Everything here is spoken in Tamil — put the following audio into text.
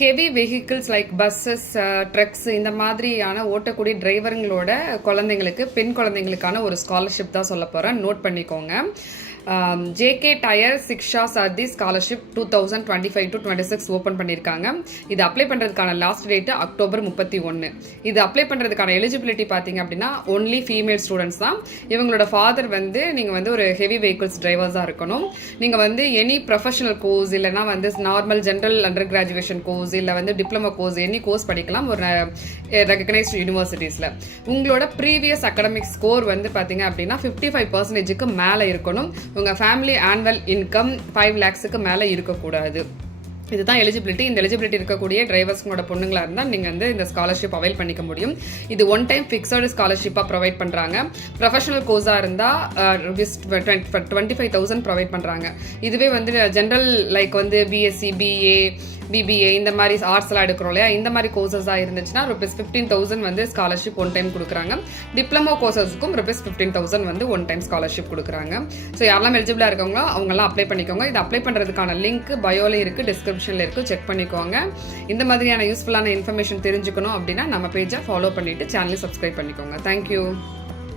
Heavy vehicles like buses, trucks இந்த மாதிரியான ஓட்டக்கூடிய டிரைவருங்களோட குழந்தைங்களுக்கு, பெண் குழந்தைங்களுக்கான ஒரு ஸ்காலர்ஷிப் தான் சொல்ல போகிறேன். நோட் பண்ணிக்கோங்க. ஜேகே டயர் சிக்ஷா சர்தி ஸ்காலர்ஷிப் 2025-26 ஓப்பன் பண்ணியிருக்காங்க. இது அப்ளை பண்ணுறதுக்கான லாஸ்ட் டேட்டு அக்டோபர் 31. இது அப்ளை பண்ணுறதுக்கான எலிஜிபிலிட்டி பார்த்தீங்க அப்படின்னா ஒன்லி ஃபீமேல் ஸ்டூடெண்ட்ஸ் தான். இவங்களோட ஃபாதர் வந்து நீங்கள் வந்து ஒரு ஹெவி வெஹிக்கிள்ஸ் டிரைவர்ஸாக இருக்கணும். நீங்கள் வந்து எனி ப்ரொஃபஷனல் கோர்ஸ் இல்லைனா வந்து normal general under graduation course இல்லை வந்து டிப்ளமோ கோர்ஸ் எனி கோர்ஸ் படிக்கலாம் ஒரு ரெகக்னைஸ்ட் யூனிவர்சிட்டிஸில். உங்களோட ப்ரீவியஸ் அகடமிக் ஸ்கோர் வந்து பார்த்தீங்க அப்படின்னா 55%க்கு மேலே இருக்கணும். உங்கள் ஃபேமிலி ஆனுவல் இன்கம் 5 lakhsக்கு மேலே இருக்கக்கூடாது. இதுதான் எலிஜிபிலிட்டி. இந்த எலிஜிபிலிட்டி இருக்கக்கூடிய டிரைவர்ஸ்ங்களோட பொண்ணுங்களாக இருந்தால் நீங்கள் வந்து இந்த ஸ்காலர்ஷிப் அவைல் பண்ணிக்க முடியும். இது ஒன் டைம் ஃபிக்ஸடு ஸ்காலர்ஷிப்பாக ப்ரொவைட் பண்ணுறாங்க. ப்ரொஃபஷனல் கோர்ஸாக இருந்தால் $25,000 ப்ரொவைட் பண்ணுறாங்க. இதுவே வந்து ஜென்ரல் லைக் வந்து பிஎஸ்சி, பிஏ, பிபிஏ இந்த மாதிரி ஆர்ட்ஸ்லாம் எடுக்கிறோம் இல்லையா, இந்த மாதிரி கோர்சஸாக இருந்துச்சுன்னா ₹15,000 வந்து ஸ்காலர்ஷிப் ஒன் டைம் கொடுக்குறாங்க. டிப்ளமோ கோர்சஸுக்கும் ₹15,000 வந்து ஒன் டைம் ஸ்காலர்ஷிப் கொடுக்குறாங்க. ஸோ யாரெல்லாம் எலிஜிபிளாக இருக்கவங்களோ அவங்கெல்லாம் அப்ளை பண்ணிக்கோங்க. இது அப்ளை பண்ணுறதுக்கான லிங்க் பயோல இருக்குது, டிஸ்கிரிப்ஷனில் இருக்குது, செக் பண்ணிக்கோங்க. இந்த மாதிரியான யூஸ்ஃபுல்லான இன்ஃபர்மேஷன் தெரிஞ்சுக்கணும் அப்படின்னா நம்ம பேஜை ஃபாலோ பண்ணிவிட்டு சேனலை சப்ஸ்கிரைப் பண்ணிக்கோங்க. தேங்க்யூ.